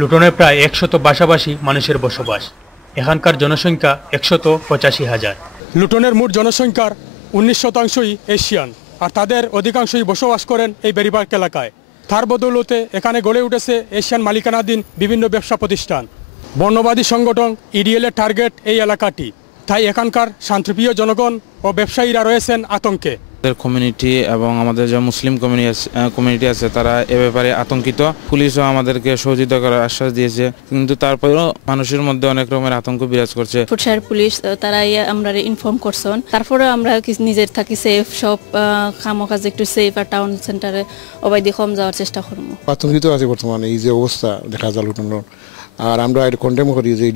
লুটনে প্রায় 100 বাসাবাসী মানুষের বসবাস। এখানকার জনসংখ্যা 185,000। লুটনের মোট জনসংখ্যার 19% এশিয়ান, আর তাদের অধিকাংশই বসবাস করেন এই বেরিবাগ এলাকায়। তার বদৌলতে এখানে গড়ে উঠেছে এশিয়ান মালিকানাধীন বিভিন্ন ব্যবসা প্রতিষ্ঠান। বর্ণবাদী সংগঠন ইডিএলের টার্গেট এই এলাকাটি, তাই এখানকার শান্তিপ্রিয় জনগণ ও ব্যবসায়ীরা রয়েছেন আতঙ্কে। কমিউনিটি এবং আমাদের যে মুসলিম কমিউনিটি আছে তারা এ ব্যাপারে আতঙ্কিত। পুলিশও আমাদেরকে সহযোগিতা করার আশ্বাস দিয়েছে, কিন্তু তারপরেও মানুষের মধ্যে অনেক রকমের আতঙ্ক বিরাজ করছে। ফুটসার পুলিশ তারা আমরা ইনফর্ম করছেন, তারপরে আমরা নিজের থাকি সেফ, সব কাজ একটু সেফ আর টাউন সেন্টারে অবাধি কম যাওয়ার চেষ্টা করবো। আতঙ্কিত আছে বর্তমানে এই যে অবস্থা দেখা যায় লুটনের। আর আমরা এটা কন্ডেম করি যে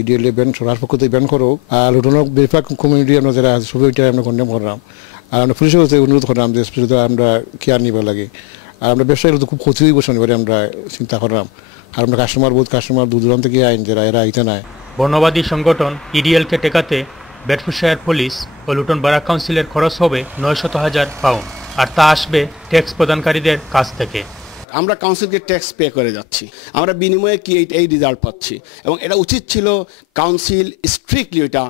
ইডিএল ব্যান সরকার পক্ষ থেকে ব্যান করো। আর লুটনের বেশিরভাগ কমিউনিটি আমরা যারা আছে সবাই এটা আমরা কন্ডেম করলাম। আর আমরা পুলিশের কাছে অনুরোধ করলাম যে আমরা কেয়ার নিবা লাগে। আর আমরা ব্যবসায়ীরা তো খুব ক্ষতি হয়ে বসে এবারে আমরা চিন্তা করলাম। আর আমরা কাস্টমার দূর দূরান্ত থেকে আইন যারা এরা আইতে নাই। বর্ণবাদী সংগঠন ইডিএলকে টেকাতে বেডফোর্ডশায়ার পুলিশ ও লুটন বারাক কাউন্সিলের খরচ হবে 900,000 পাউন্ড, আর তা আসবে ট্যাক্স প্রদানকারীদের কাছ থেকে। আমরা কাউন্সিলকে ট্যাক্স পে করে যাচ্ছি, আমরা বিনিময়ে কি এই রেজাল্ট পাচ্ছি, এবং এটা উচিত ছিল কাউন্সিল স্ট্রিক্টলি এটা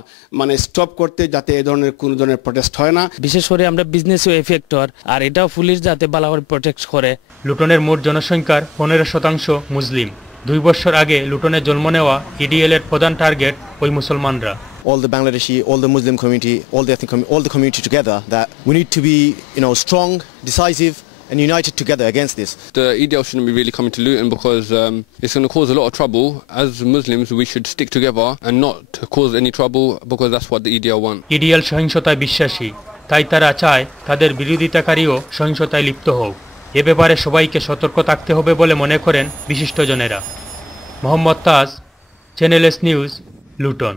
স্টপ করতে, যাতে এই ধরনের কোনো ধরনের প্রোটেস্ট হয় না। বিশেষ করে আমরা বিজনেস এফেক্টর, আর এটাও পুলিশ যাতে ভালো করে প্রোটেক্ট করে। লুটনের মোট জনসংখ্যার 15% মুসলিম। 2 বছর আগে লুটনে জন্ম নেওয়া ইডিএল এর প্রধান টার্গেট ওই মুসলমানরা। All the Bangladeshi, all the Muslim community, all the community together, that we need to be, strong, decisive, and united together against this. The EDL shouldn't be really coming to Luton because it's going to cause a lot of trouble. As Muslims, we should stick together and not cause any trouble, because that's what the EDL want. EDL সহিংসতায় বিশ্বাসী, তাই তারা চায় তাদের বিরোধিতাকারীও সহিংসতায় লিপ্ত হোক। এ ব্যাপারে সবাইকে সতর্ক থাকতে হবে বলে মনে করেন বিশিষ্টজনেরা। মোহাম্মদ তাজ, চ্যানেল এস নিউজ, লুটন।